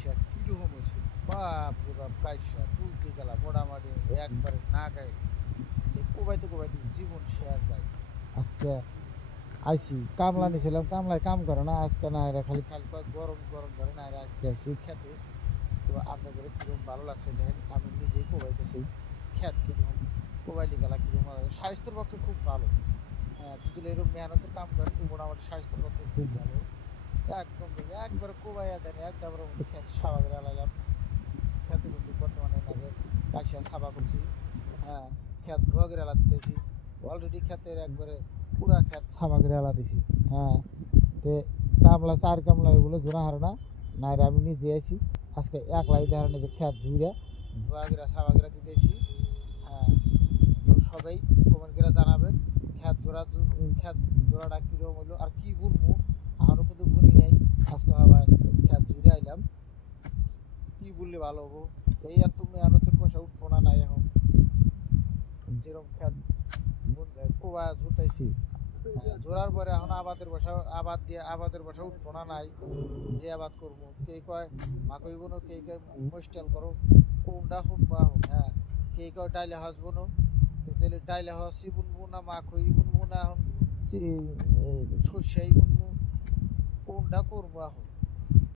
কাইসা কিরকম হয়েছে, বাপ রে বাপ, কাইসা তুলতে গেলাম মোটামুটি একবারে না গায়ে কোবাইতে কোবাইতে জীবন শেয়ার যায়। আজকে আইসি কামলা নিয়েছিলাম, কামলায় কাম করে না আজকে, না এরা খালি খালি কয় গরম গরম ধরে না এরা, আজকে আসি খেতে। তো আপনাদের কীরকম ভালো লাগছে দেখেন, আমি নিজেই কোবাইতেছি খ্যাত কীরকম কোবাইলি গেলা কীরকম স্বাস্থ্যের পক্ষে খুব ভালো। হ্যাঁ, যদি এরকম মেহনতের কাম করেন মোটামুটি স্বাস্থ্যের পক্ষে খুব ভালো। একদম একবার কোবাইয়া দেন একবারের মধ্যে খ্যাত সাবা করে আলাইলাম। খ্যাতে কিন্তু বর্তমানে মাঝে কাশিয়া সাবা করছি। হ্যাঁ, খ্যাত ধোয়া করে আলা দিতেছি অলরেডি, খ্যাতের একবারে পুরা খ্যাত সাবা করে আলা দিছি। হ্যাঁ, তে কামলা চার কামলা এগুলো জোড়া হারে না, নাইরে আমি নিজে আছি আজকে একলাই দেখার যে খ্যাত ধুইরা ধোয়া করে সাবা করে দিতেছি। হ্যাঁ, তো সবাই কমেন্ট করে জানাবেন খ্যাত জোড়াটা কীরকম হইলো আর কী বুনবো, এখনও কিন্তু বুনি নাই। আজকে আবার খ্যাত জুড়ে আইলাম, কী বললে ভালো হবো। এই আর তুমি মেহনতের পয়সা উঠবো না নাই এখন, যেরকম খ্যাত কোবা জুতাইছি। জোড়ার পরে এখন আবাদের বসা উঠবো না নাই, যে আবাদ করবো কে কয় মা কইব না, কে কয় মুস্টাল করো, কোনটা শুনবো এখন। হ্যাঁ, কে কয় ডাইলে হাসবো না, তাহলে ডাইলে হাসি বুনবো না মাখই বুনবো না এখন সর্ষাই বুনবো, কোনটা করবো এখন।